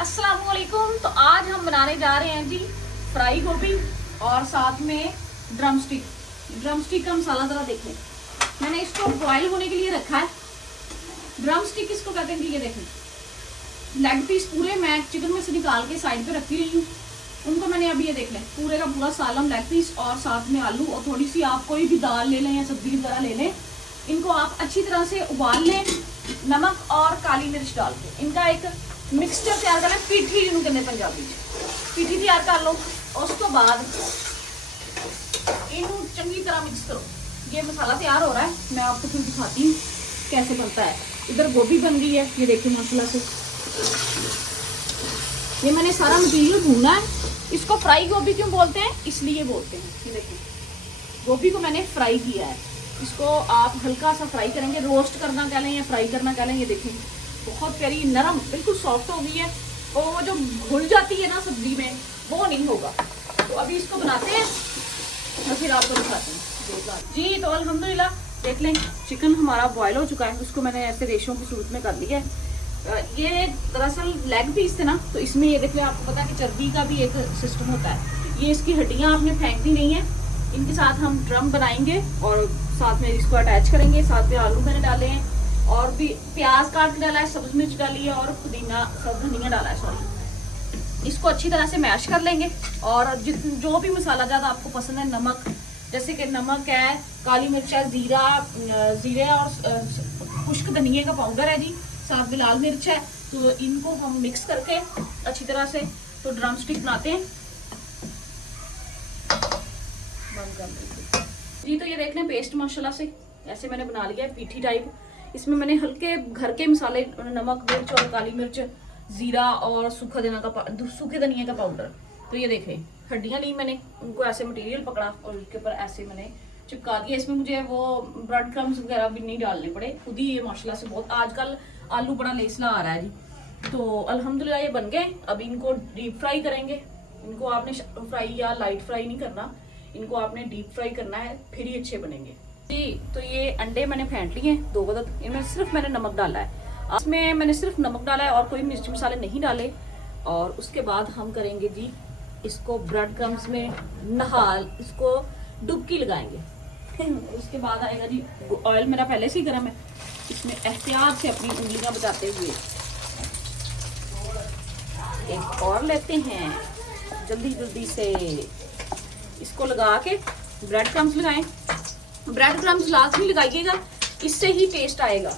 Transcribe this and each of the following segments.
अस्सलामुअलैकुम। तो आज हम बनाने जा रहे हैं जी फ्राई गोभी और साथ में ड्रम स्टिक का मसाला जरा देखें। मैंने इसको बॉयल होने के लिए रखा है। ड्रम स्टिक इसको कहते हैं कि ये देखें लेग पीस पूरे मैं चिकन में से निकाल के साइड पे रखी रही हूँ। उनको मैंने अभी ये देख लें पूरे का पूरा सालम लेग पीस और साथ में आलू और थोड़ी सी आप कोई भी दाल ले लें या सब्जी वगैरह ले लें। इनको आप अच्छी तरह से उबाल लें नमक और काली मिर्च डाल के। इनका एक मिक्सचर तैयार करना, पीठी जिन्होंने कहते पंजाबी पीठी तैयार कर लो। उसको बाद इनू चंगी तरह मिक्स करो। ये मसाला तैयार हो रहा है, मैं आपको फिर दिखाती हूँ कैसे बनता है। इधर गोभी बन गई है, ये देखिए मसाला से। ये मैंने सारा मटीरियल भूना है। इसको फ्राई गोभी क्यों बोलते हैं, इसलिए बोलते हैं। ये देखिए गोभी को मैंने फ्राई किया है। इसको आप हल्का सा फ्राई करेंगे, रोस्ट करना कह लें या फ्राई करना कह लें। ये देखिए बहुत प्यारी नरम बिल्कुल सॉफ्ट हो गई है और वो जो घुल जाती है ना सब्जी में वो नहीं होगा। तो अभी इसको बनाते हैं और फिर आपको दिखाते हैं जी। तो अल्हम्दुलिल्लाह देख लें चिकन हमारा बॉयल हो चुका है। उसको मैंने ऐसे रेशों की सूरत में कर लिया है। ये दरअसल लेग पीस थे ना, तो इसमें ये देख लें आपको पता है कि चर्बी का भी एक सिस्टम होता है। ये इसकी हड्डियाँ आपने फेंकनी नहीं है। इनके साथ हम ड्रम बनाएंगे और साथ में इसको अटैच करेंगे। साथ में आलू मैंने डाले हैं और भी प्याज काट के डाला है, सब्ज मिर्च डाली है और पुदीना सब धनिया डाला है। सॉरी, इसको अच्छी तरह से मैश कर लेंगे। और जो भी मसाला ज़्यादा आपको पसंद है, नमक जैसे कि नमक है, काली मिर्च है, जीरा और खुश्क धनिया का पाउडर है जी, साथ में लाल मिर्च है। तो इनको हम मिक्स करके अच्छी तरह से तो ड्रम स्टिक बनाते हैं जी। तो ये देख लें पेस्ट माशाल्लाह से ऐसे मैंने बना लिया है पीठी टाइप। इसमें मैंने हल्के घर के मसाले नमक मिर्च और काली मिर्च, जीरा और सूखे धनिया का पाउडर। तो ये देखें हड्डियाँ ली मैंने, उनको ऐसे मटेरियल पकड़ा और उसके ऊपर ऐसे मैंने चिपका दिया। इसमें मुझे वो ब्रेड क्रम्स वगैरह भी नहीं डालने पड़े, खुद ही ये माशाल्लाह से बहुत आजकल आलू बड़ा लेसला आ रहा है जी। तो अल्हम्दुलिल्लाह ये बन गए। अब इनको डीप फ्राई करेंगे। इनको आपने फ्राई या लाइट फ्राई नहीं करना, इनको आपने डीप फ्राई करना है, फिर ही अच्छे बनेंगे जी। तो ये अंडे मैंने फेंट लिए हैं 2 बदक। इनमें सिर्फ मैंने नमक डाला है, इसमें मैंने सिर्फ नमक डाला है और कोई मिर्च मसाले नहीं डाले। और उसके बाद हम करेंगे जी इसको ब्रेड क्रम्स में इसको डुबकी लगाएंगे। उसके बाद आएगा जी ऑयल मेरा पहले से ही गर्म है। इसमें एहतियात से अपनी उंगलियां बचाते हुए एक और लेते हैं, जल्दी जल्दी से इसको लगा के ब्रेड क्रम्स लगाएं। ब्रेड क्रम्स लाजमी लगाइएगा, इससे ही टेस्ट आएगा।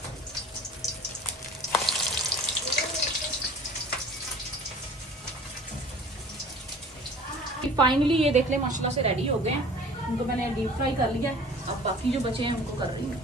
फाइनली ये देख ले माशाल्लाह से रेडी हो गए हैं। उनको मैंने डीप फ्राई कर लिया है। अब बाकी जो बचे हैं उनको कर रही हूँ।